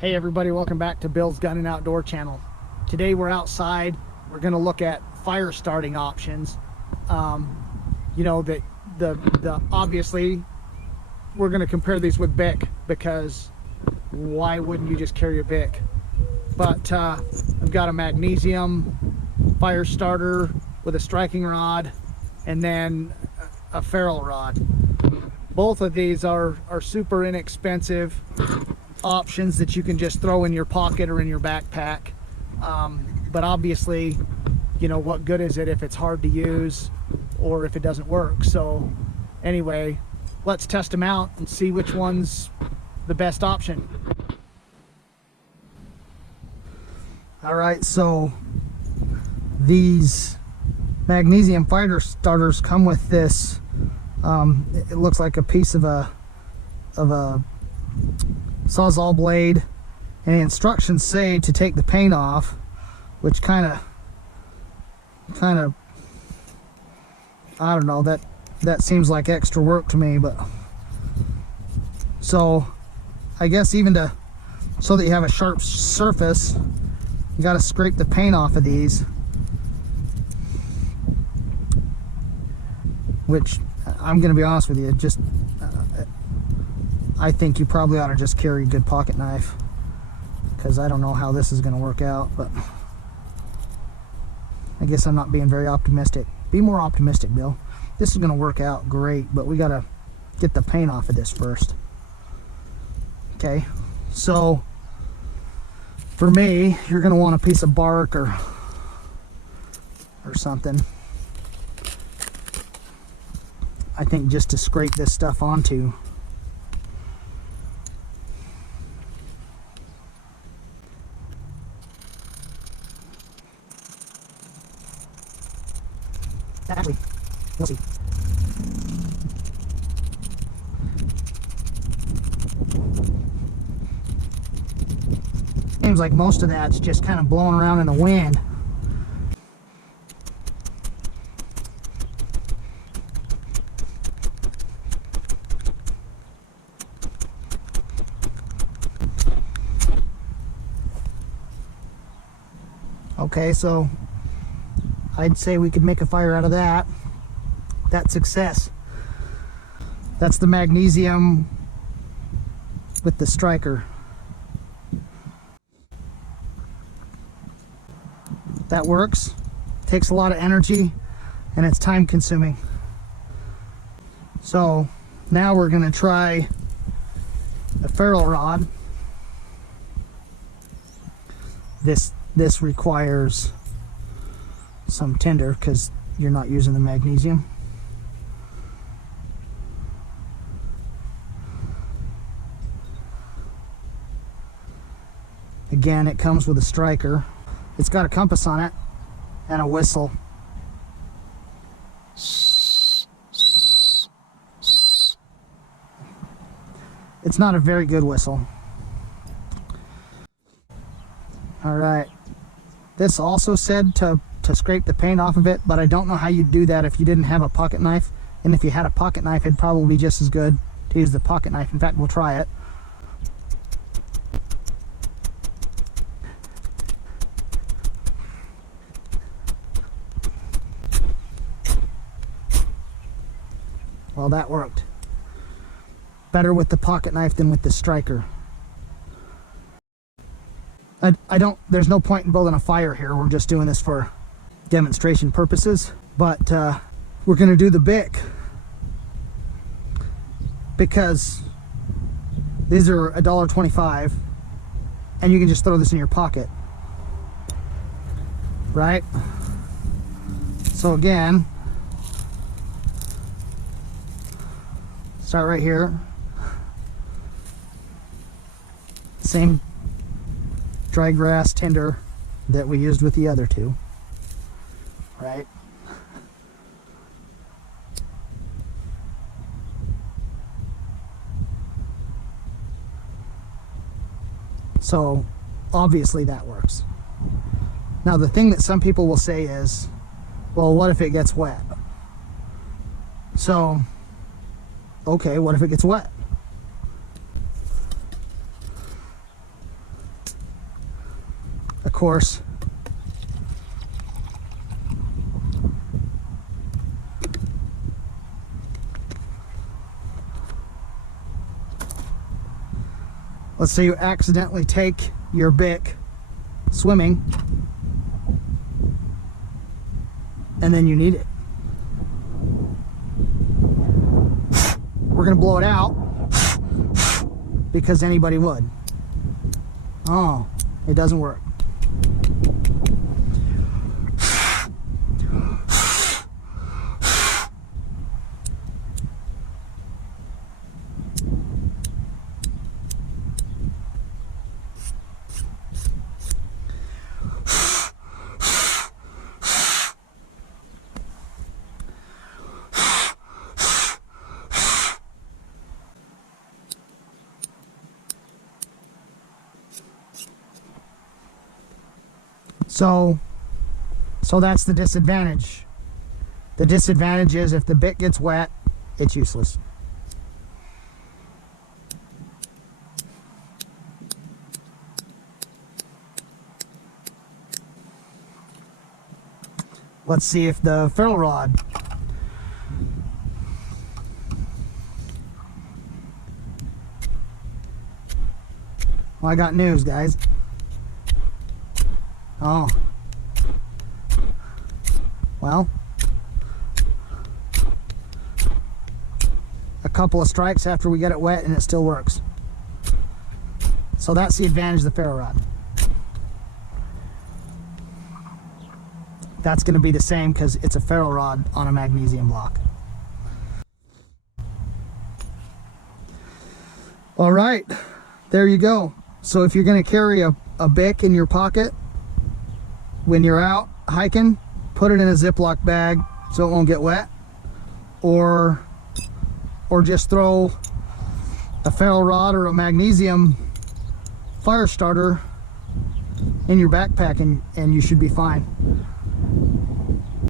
Hey everybody, welcome back to Bill's Gun and Outdoor channel. Today we're outside. We're going to look at fire starting options. You know, the obviously we're going to compare these with Bic, because why wouldn't you just carry a Bic? But I've got a magnesium fire starter with a striking rod and then a ferro rod. Both of these are super inexpensive options that you can just throw in your pocket or in your backpack. But obviously, you know, what good is it if it's hard to use or if it doesn't work? So anyway, let's test them out and see which one's the best option. All right, so these magnesium fire starters come with this, it looks like a piece of a Sawzall blade, and the instructions say to take the paint off, which kind of I don't know, that seems like extra work to me. But so I guess even so that you have a sharp surface, you got to scrape the paint off of these, which I'm gonna be honest with you, just I think you probably ought to just carry a good pocket knife, because I don't know how this is going to work out. But I guess I'm not being very optimistic. Be more optimistic, Bill. This is going to work out great, but we got to get the paint off of this first. Okay, so for me, you're going to want a piece of bark or something, I think, just to scrape this stuff onto. Actually, we'll see. Seems like most of that's just kind of blowing around in the wind. Okay, so I'd say we could make a fire out of that. That's success. That's the magnesium with the striker. That works. Takes a lot of energy and it's time consuming. So now we're going to try a ferro rod. This requires some tinder because you're not using the magnesium. Again, it comes with a striker. It's got a compass on it and a whistle. It's not a very good whistle. All right. This also said to scrape the paint off of it, but I don't know how you'd do that if you didn't have a pocket knife. And if you had a pocket knife, it'd probably be just as good to use the pocket knife. In fact, we'll try it. Well, that worked. Better with the pocket knife than with the striker. There's no point in building a fire here. We're just doing this for demonstration purposes. But we're going to do the Bic, because these are $1.25 and you can just throw this in your pocket, right? So again, start right here. Same dry grass tinder that we used with the other two, right? So obviously that works. Now the thing that some people will say is, well, what if it gets wet? So, okay, what if it gets wet? of course. Let's say you accidentally take your Bic swimming and then you need it. We're gonna blow it out because anybody would. Oh, it doesn't work. So that's the disadvantage. The disadvantage is if the bit gets wet, it's useless. Let's see if the ferro rod. Well, I got news, guys. Oh. Well, a couple of strikes after we get it wet and it still works. So that's the advantage of the ferro rod. That's going to be the same because it's a ferro rod on a magnesium block. All right, there you go. So if you're going to carry a Bic in your pocket when you're out hiking, put it in a Ziploc bag so it won't get wet, or just throw a ferro rod or a magnesium fire starter in your backpack and you should be fine.